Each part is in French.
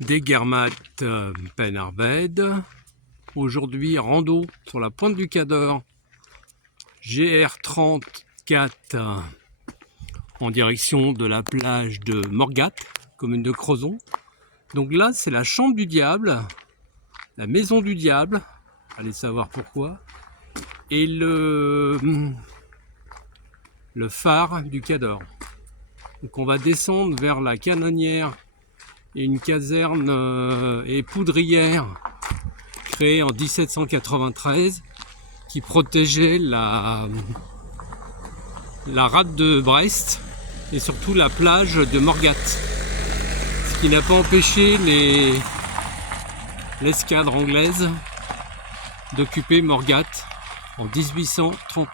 Des Guermates Penarbed. Aujourd'hui, rando sur la pointe du Cador, GR34 en direction de la plage de Morgat, commune de Crozon. Donc là, c'est la chambre du diable, la maison du diable, allez savoir pourquoi, et le phare du Cador. Donc on va descendre vers la canonnière et une caserne et poudrière créée en 1793 qui protégeait la rade de Brest et surtout la plage de Morgat, ce qui n'a pas empêché l'escadre anglaise d'occuper Morgat en 1830.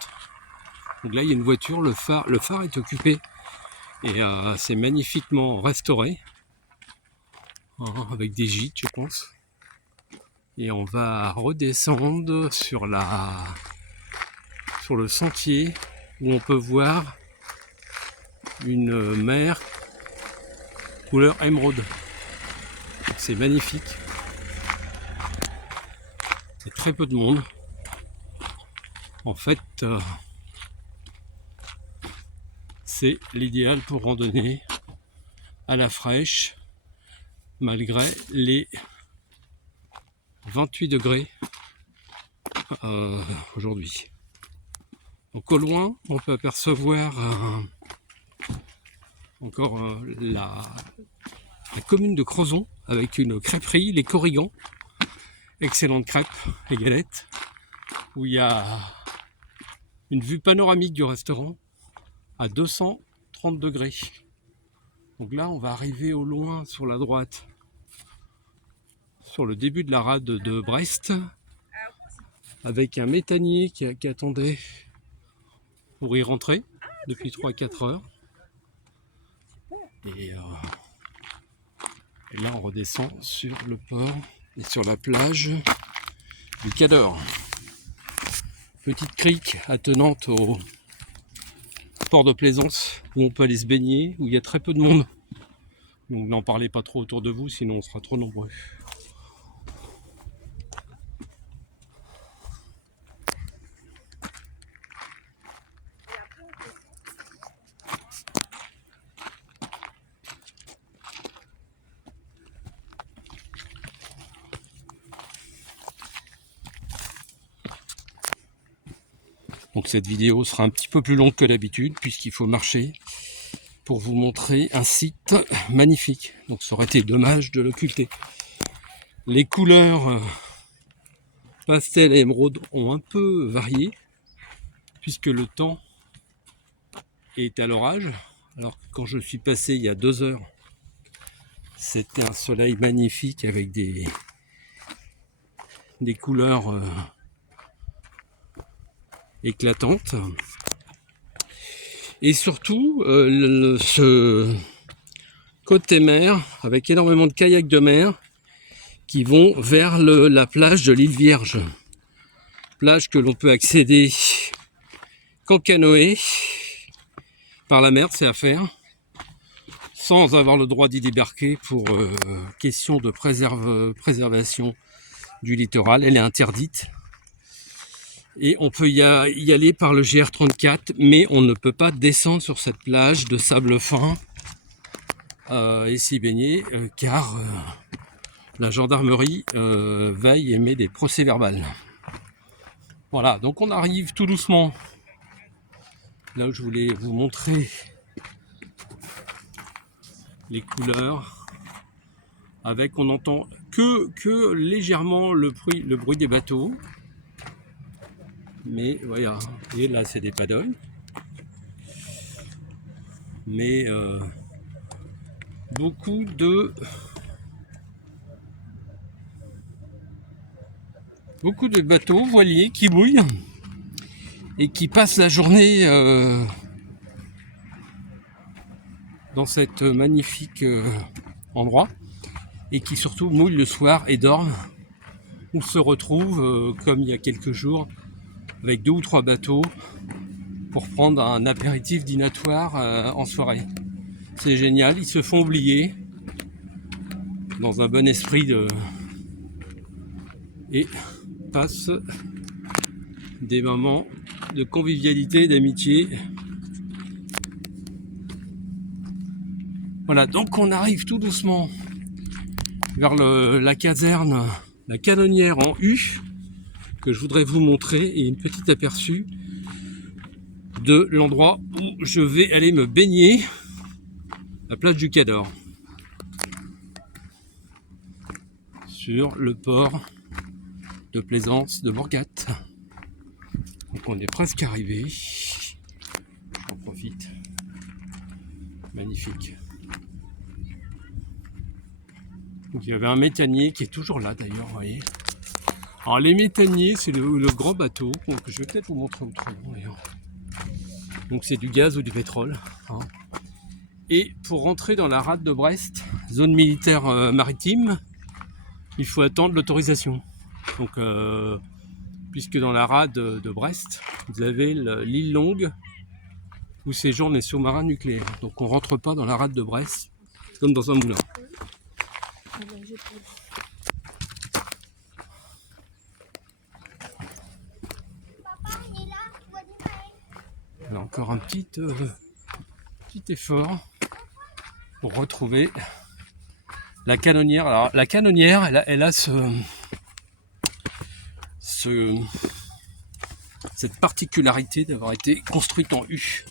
Donc là il y a une voiture, le phare est occupé et c'est magnifiquement restauré avec des gîtes je pense. Et on va redescendre sur le sentier où on peut voir une mer couleur émeraude. C'est magnifique. C'est très peu de monde. En fait, c'est l'idéal pour randonner à la fraîche malgré les 28 degrés aujourd'hui. Donc au loin, on peut apercevoir encore la commune de Crozon avec une crêperie, les Corrigans, excellentes crêpes et galettes, où il y a une vue panoramique du restaurant à 230 degrés. Donc là, on va arriver au loin sur la droite, sur le début de la rade de Brest, avec un méthanier qui attendait pour y rentrer depuis 3-4 heures. Et là, on redescend sur le port et sur la plage du Cador. Petite crique attenante au port de Plaisance où on peut aller se baigner, où il y a très peu de monde. Donc n'en parlez pas trop autour de vous, sinon on sera trop nombreux. Donc cette vidéo sera un petit peu plus longue que d'habitude puisqu'il faut marcher pour vous montrer un site magnifique. Donc ça aurait été dommage de l'occulter. Les couleurs pastel et émeraude ont un peu varié puisque le temps est à l'orage. Alors que quand je suis passé il y a 2 heures, c'était un soleil magnifique avec des couleurs éclatantes. Et surtout, ce côté mer, avec énormément de kayaks de mer qui vont vers la plage de l'île Vierge. Plage que l'on peut accéder qu'en canoë, par la mer, c'est à faire, sans avoir le droit d'y débarquer pour question de préservation du littoral. Elle est interdite. Et on peut y aller par le GR34, mais on ne peut pas descendre sur cette plage de sable fin et s'y baigner, car la gendarmerie veille et met des procès-verbales. Voilà, donc on arrive tout doucement là où je voulais vous montrer les couleurs, avec on entend que légèrement le bruit des bateaux. Mais voilà, et là c'est des paddles. Mais beaucoup de bateaux voiliers qui mouillent et qui passent la journée dans cet magnifique endroit et qui surtout mouillent le soir et dorment ou se retrouvent comme il y a quelques jours avec 2 ou 3 bateaux pour prendre un apéritif dînatoire en soirée. C'est génial, ils se font oublier dans un bon esprit et passe des moments de convivialité, d'amitié. Voilà, donc on arrive tout doucement vers la caserne, la canonnière en U, que je voudrais vous montrer, et une petite aperçu de l'endroit où je vais aller me baigner, la plage du Cador, sur le port de plaisance de Morgat. Donc on est presque arrivé. J'en profite. Magnifique. Donc, il y avait un méthanier qui est toujours là d'ailleurs, vous voyez. Alors les méthaniers, c'est le grand bateau, donc je vais peut-être vous montrer autrement d'ailleurs. Donc c'est du gaz ou du pétrole. Hein. Et pour rentrer dans la rade de Brest, zone militaire maritime, il faut attendre l'autorisation. Donc puisque dans la rade de Brest, vous avez l'île Longue où séjournent les sous-marins nucléaires. Donc on rentre pas dans la rade de Brest comme dans un moulin. Là, encore un petit effort pour retrouver la canonnière. Alors la canonnière, elle a cette particularité d'avoir été construite en U.